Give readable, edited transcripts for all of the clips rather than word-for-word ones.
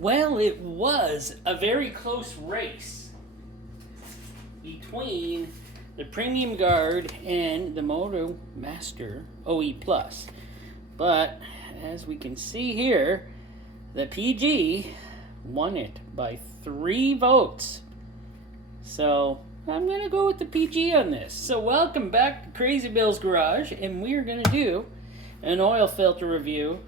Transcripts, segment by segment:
Well, it was a very close race between the Premium Guard and the Motomaster OEPlus. But as we can see here, the PG won it by 3 votes. So I'm going to go with the PG on this. So welcome back to Crazy Bill's Garage, and we're going to do an oil filter review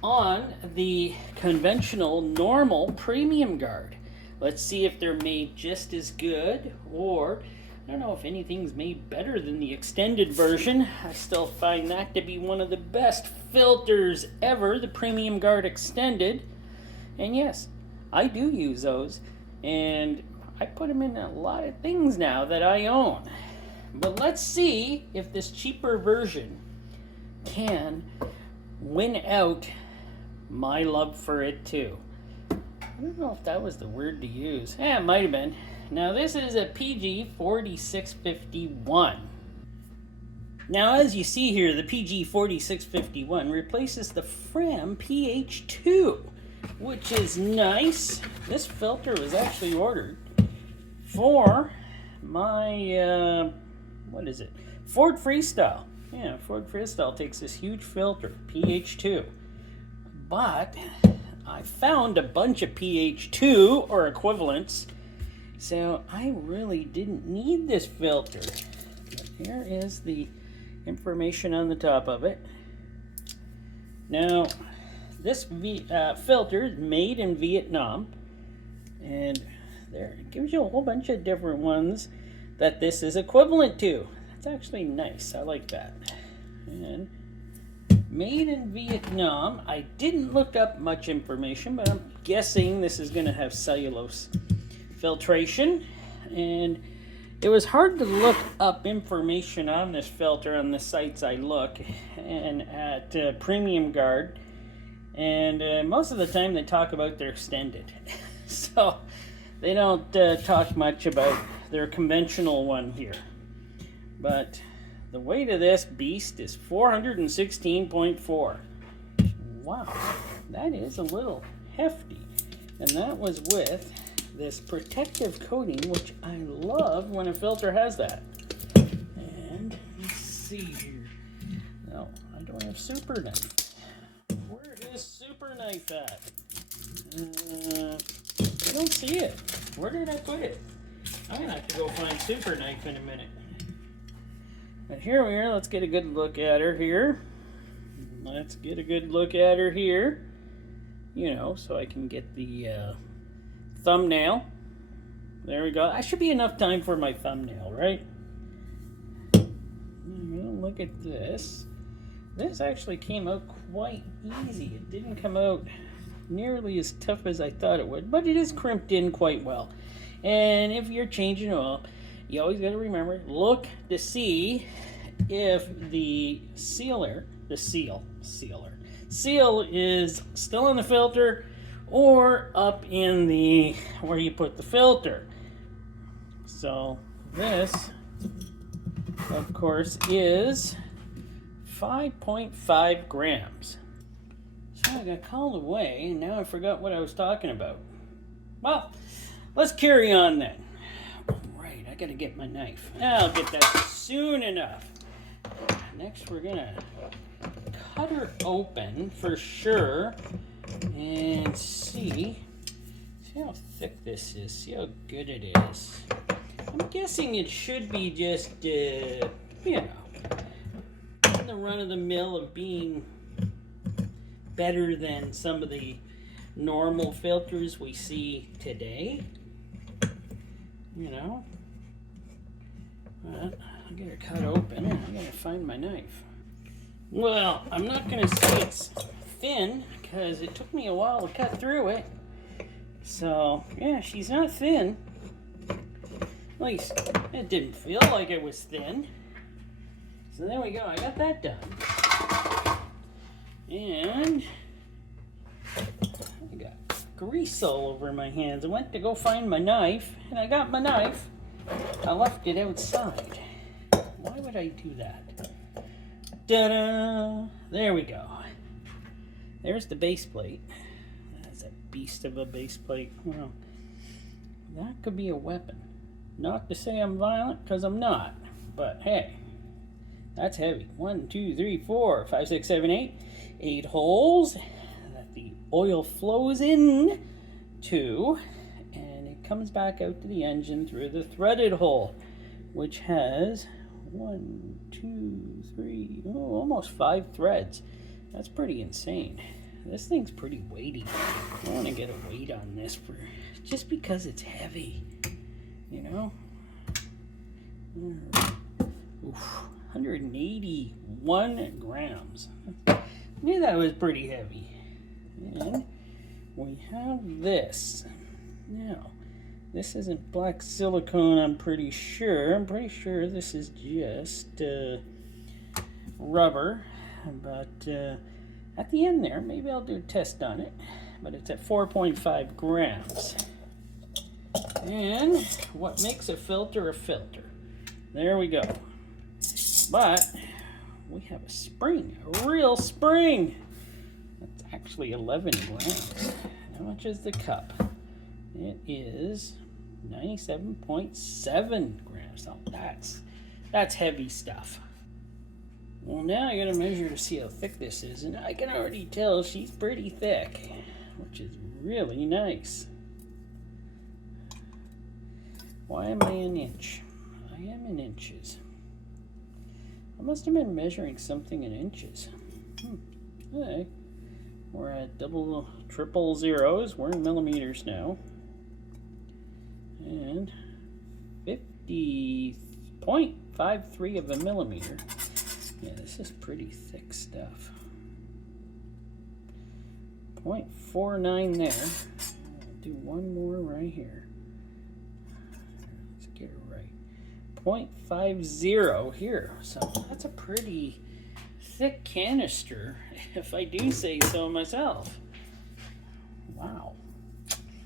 on the conventional normal Premium Guard. Let's see if they're made just as good, or I don't know if anything's made better than the extended version. I still find that to be one of the best filters ever, the Premium Guard Extended. And yes, I do use those, and I put them in a lot of things now that I own. But let's see if this cheaper version can win out my love for it too. I don't know if that was the word to use. It might have been. Now this is a PG 4651. Now as you see here, the PG 4651 replaces the Fram PH2, which is nice. This filter was actually ordered for my, Ford Freestyle. Yeah, Ford Freestyle takes this huge filter, PH2. But I found a bunch of PH2 or equivalents, so I really didn't need this filter. But here is the information on the top of it. Now, this filter is made in Vietnam, and there it gives you a whole bunch of different ones that this is equivalent to. That's actually nice. I like that. And made in Vietnam. I didn't look up much information, but I'm guessing this is going to have cellulose filtration. And it was hard to look up information on this filter on the sites I look, and at Premium Guard. And most of the time they talk about their extended. So they don't talk much about their conventional one here. But the weight of this beast is 416.4. Wow, that is a little hefty. And that was with this protective coating, which I love when a filter has that. And let's see here. No, I don't have Super Knife. Where is Super Knife at? I don't see it. Where did I put it? I'm gonna have to go find Super Knife in a minute. But here we are. Let's get a good look at her here. Let's get a good look at her here. You know, so I can get the thumbnail. There we go. That should be enough time for my thumbnail, right? Look at this. This actually came out quite easy. It didn't come out nearly as tough as I thought it would, but it is crimped in quite well. And if you're changing oil, you always got to remember, look to see if the seal is still in the filter or up in the where you put the filter. So this, of course, is 5.5 grams. So I got called away, and now I forgot what I was talking about. Well, let's carry on then. Right, I gotta get my knife. I'll get that soon enough. Next, we're gonna cut her open for sure and see how thick this is, see how good it is. I'm guessing it should be just, in the run-of-the-mill of being better than some of the normal filters we see today. You know, I get her cut open, and I gotta find my knife. Well, I'm not gonna say it's thin because it took me a while to cut through it. So yeah, she's not thin. At least it didn't feel like it was thin. So there we go. I got that done. And I got grease all over my hands. I went to go find my knife, and I got my knife. I left it outside. Why would I do that? Ta-da! There we go. There's the base plate. That's a beast of a base plate. Well, that could be a weapon. Not to say I'm violent, because I'm not. But hey, that's heavy. 1, 2, 3, 4, 5, 6, 7, 8. 8 holes that the oil flows in to, and it comes back out to the engine through the threaded hole, which has 1, 2, 3, almost 5 threads. That's pretty insane. This thing's pretty weighty. I want to get a weight on this just because it's heavy, you know. Oof, 181 grams. I knew that was pretty heavy. And we have this. Now, this isn't black silicone, I'm pretty sure. I'm pretty sure this is just rubber. But at the end there, maybe I'll do a test on it. But it's at 4.5 grams. And what makes a filter? There we go. But we have a spring, a real spring. That's actually 11 grams. How much is the cup? It is 97.7 grams. So that's heavy stuff. Well, now I gotta measure to see how thick this is, and I can already tell she's pretty thick, which is really nice. Why am I an inch? I am in inches. I must have been measuring something in inches. Okay. We're at double, triple zeros. We're in millimeters now. And 50.53 of a millimeter. Yeah, this is pretty thick stuff. 0.49 there. I'll do one more right here. Let's get it right. 0.50 here. So that's a pretty thick canister, if I do say so myself. Wow.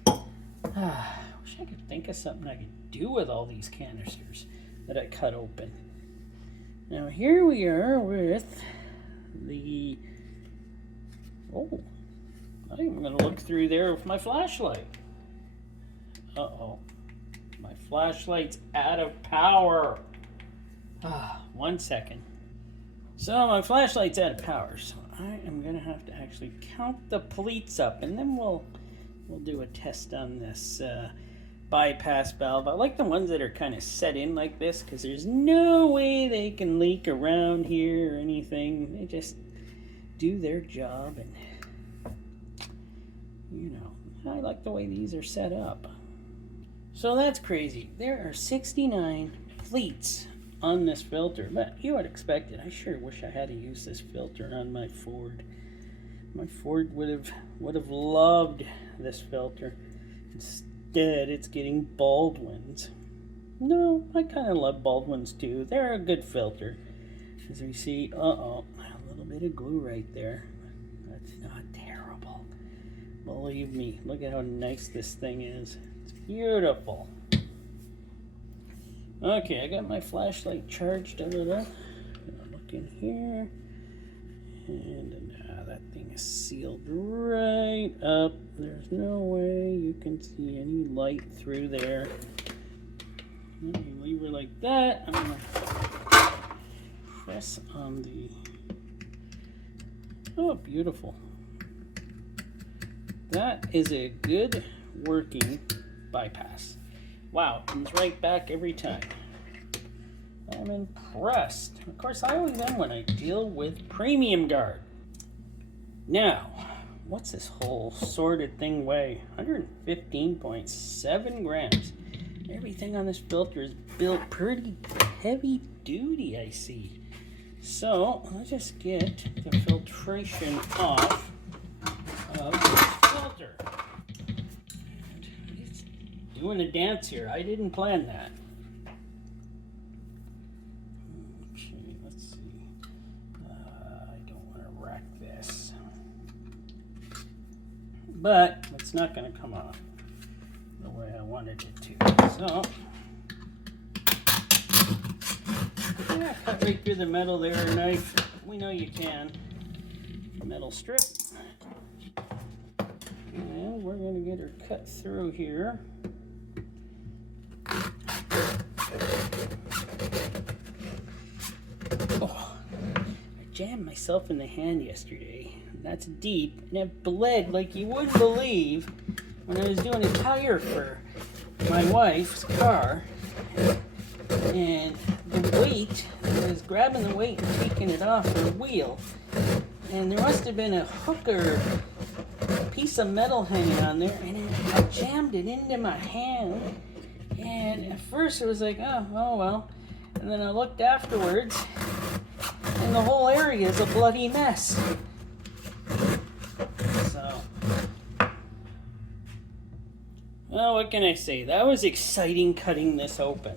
Wish I could think of something I could do with all these canisters that I cut open. Now here we are with the, I'm going to look through there with my flashlight. Uh-oh. My flashlight's out of power. 1 second. So my flashlight's out of power, so I am going to have to actually count the pleats up, and then we'll do a test on this bypass valve. I like the ones that are kind of set in like this, because there's no way they can leak around here or anything. They just do their job, and you know, I like the way these are set up. So that's crazy. There are 69 pleats on this filter, but you would expect it. I sure wish I had to use this filter on my Ford. My Ford would have loved this filter. Instead, it's getting Baldwins. No, I kind of love Baldwins too. They're a good filter. As we see, a little bit of glue right there. That's not terrible. Believe me, look at how nice this thing is. It's beautiful. Okay, I got my flashlight charged a little. Look in here. And that thing is sealed right up. There's no way you can see any light through there. Let me leave her like that. I'm going to press on the... Oh, beautiful. That is a good working bypass. Wow, it comes right back every time. I'm impressed. Of course, I always am when I deal with Premium Guard. Now, what's this whole sorted thing weigh? 115.7 grams. Everything on this filter is built pretty heavy duty, I see. So, let's just get the filtration off of this filter. It's doing a dance here. I didn't plan that. Okay, let's see. I don't want to wreck this. But it's not going to come off the way I wanted it to. So, yeah, cut right through the metal there, a knife. We know you can. Metal strip. And we're going to get her cut through here. Oh, I jammed myself in the hand yesterday. That's deep, and it bled like you wouldn't believe when I was doing a tire for my wife's car. And the weight, I was grabbing the weight and taking it off the wheel. And there must have been a hook or a piece of metal hanging on there, and I jammed it into my hand. And at first it was like, oh well. And then I looked afterwards, and the whole area is a bloody mess. So, well, what can I say? That was exciting cutting this open.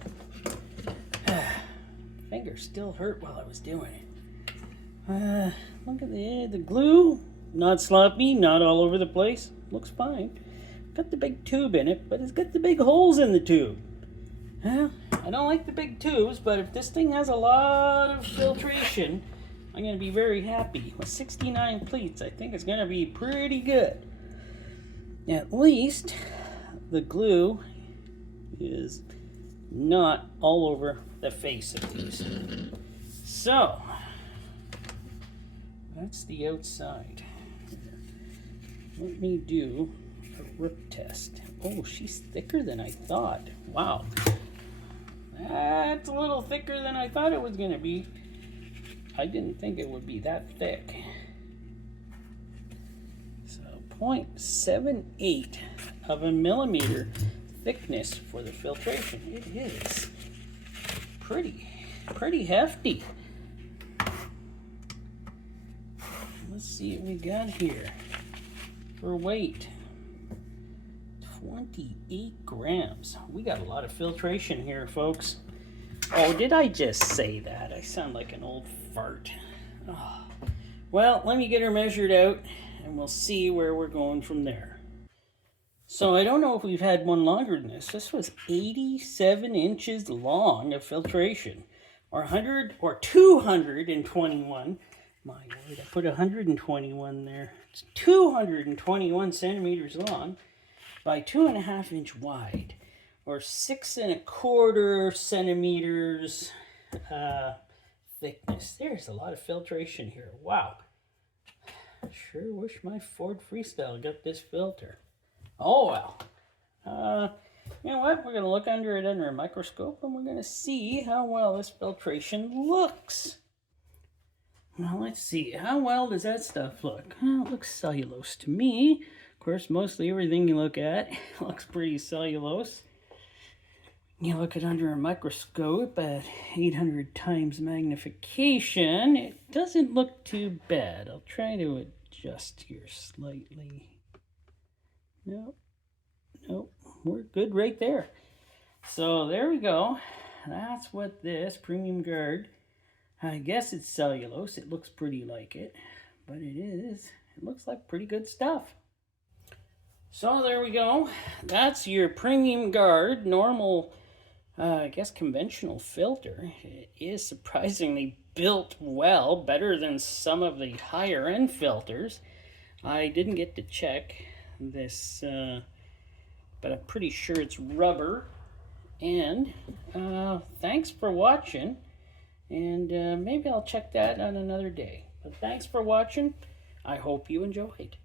Finger still hurt while I was doing it. Look at the glue. Not sloppy, not all over the place. Looks fine. Got the big tube in it, but it's got the big holes in the tube. I don't like the big tubes, but if this thing has a lot of filtration, I'm going to be very happy. With 69 pleats, I think it's going to be pretty good. At least the glue is not all over the face of these. So, that's the outside. Let me do a rip test. Oh, she's thicker than I thought. Wow. That's a little thicker than I thought it was going to be. I didn't think it would be that thick. So 0.78 of a millimeter thickness for the filtration. It is pretty hefty. Let's see what we got here for weight. 28 grams. We got a lot of filtration here, folks. Oh, did I just say that? I sound like an old fart. Oh. Well, let me get her measured out, and we'll see where we're going from there. So I don't know if we've had one longer than this. This was 87 inches long of filtration, or 100 or 221. My word, I put 121 there. It's 221 centimeters long by 2.5 inch wide, or 6 1/4 centimeters thickness. There's a lot of filtration here. Wow. Sure wish my Ford Freestyle got this filter. Oh well. You know what? We're going to look under it under a microscope, and we're going to see how well this filtration looks. Well, let's see. How well does that stuff look? Well, it looks cellulose to me. Of course, mostly everything you look at looks pretty cellulose. You look at under a microscope at 800 times magnification. It doesn't look too bad. I'll try to adjust here slightly. Nope. We're good right there. So there we go. That's what this premium guard, I guess it's cellulose. It looks pretty like it, but it is. It looks like pretty good stuff. So there we go. That's your premium guard, normal, I guess conventional filter. It is surprisingly built well, better than some of the higher end filters. I didn't get to check this, but I'm pretty sure it's rubber. And thanks for watching. And maybe I'll check that on another day. But thanks for watching. I hope you enjoyed.